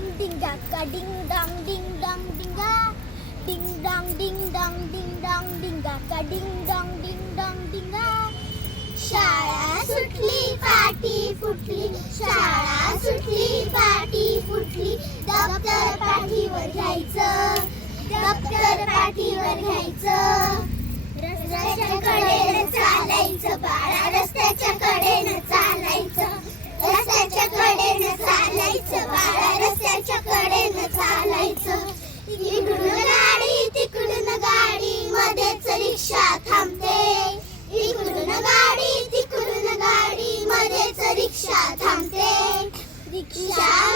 dong ding ka ding dong ding dong dinga ding dong ding dong ding dong ding का ding dong ding dong dinga शाळा सुटली पाटी फुटली शाळा सुटली पाटी फुटली दप्तर पाठीवर घ्यायचं दप्तर पाठीवर घ्यायचं रस्त्याकडे चालायचं रिक्षा थांबते. इकडून गाडी तिकडून गाडी मध्येच रिक्षा थांबते. रिक्षा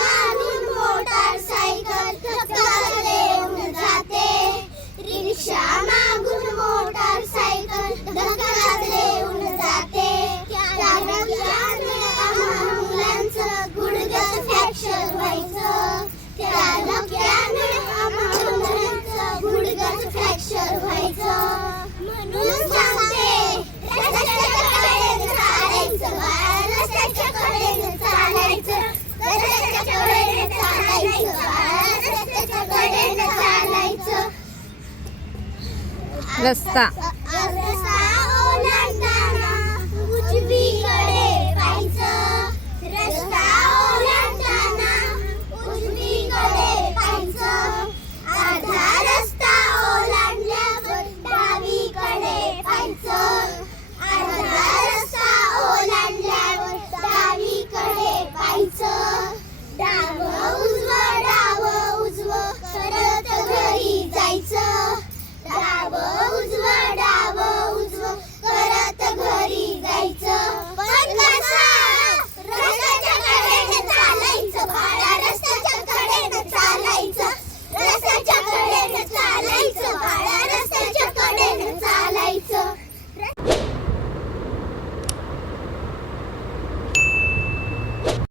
रस्ता.